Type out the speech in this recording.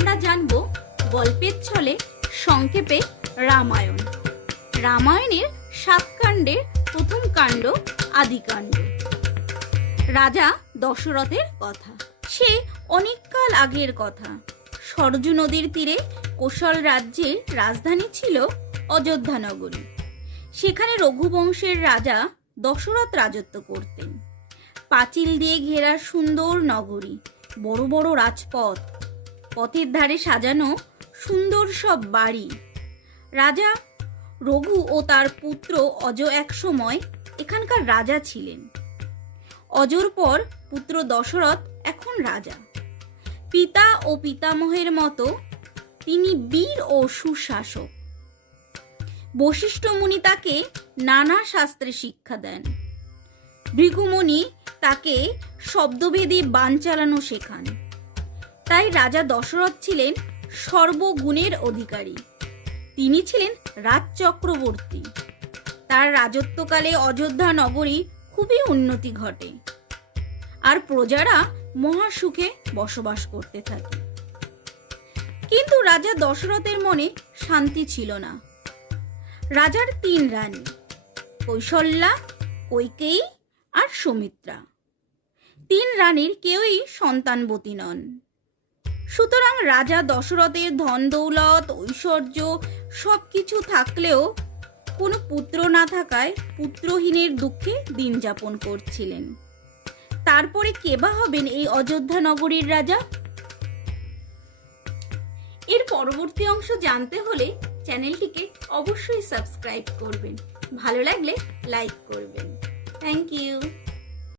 আমরা জানব গল্পের ছলে সংক্ষেপে রামায়ণ। রামায়ণের 7 কাণ্ডের প্রথম কাণ্ড আদিকাণ্ড। রাজা দশরথের কথা। সে অনেককাল আগের কথা। সরজু নদীর তীরে কোশল রাজ্যের রাজধানী ছিল অযোধ্যা নগরী। সেখানে রঘুবংশের রাজা দশরথ রাজত্ব করতেন। পাঁচিল দিয়ে ঘেরা সুন্দর নগরী, বড় বড় রাজপথ, পথের ধারে সাজানো সুন্দর সব বাড়ি। রাজা রঘু ও তার পুত্র অজ এক সময় এখানকার রাজা ছিলেন। অজর পর পুত্র দশরথ এখন রাজা। পিতা ও পিতামহের মতো তিনি বীর ও সুশাসক। বশিষ্ঠ মুনি তাকে নানা শাস্ত্রে শিক্ষা দেন। ভৃগুমুনি তাকে শব্দভেদে বাণ চালানো শেখান। তাই রাজা দশরথ ছিলেন সর্বগুণের অধিকারী। তিনি ছিলেন রাজচক্রবর্তী। তার রাজত্বকালে অযোধ্যা নগরী খুবই উন্নতি ঘটে, আর প্রজারা মহাসুখে বসবাস করতে থাকে। কিন্তু রাজা দশরথের মনে শান্তি ছিল না। রাজার 3 রানী, কৌশল্যা, কৈকেয়ী আর সুমিত্রা। 3 রানীর কেউই সন্তানবতী নন। সুতরাং রাজা দশরথের ধন দৌলত ঐশ্বর্য সবকিছু থাকলেও কোনো পুত্র না থাকায় পুত্রহীনের দুঃখে দিন যাপন করছিলেন। তারপরে কে বা হবেন এই অযোধ্যা নগরীর রাজা? এর পরবর্তী অংশ জানতে হলে চ্যানেলটিকে অবশ্যই সাবস্ক্রাইব করবেন। ভালো লাগলে লাইক করবেন। Thank you.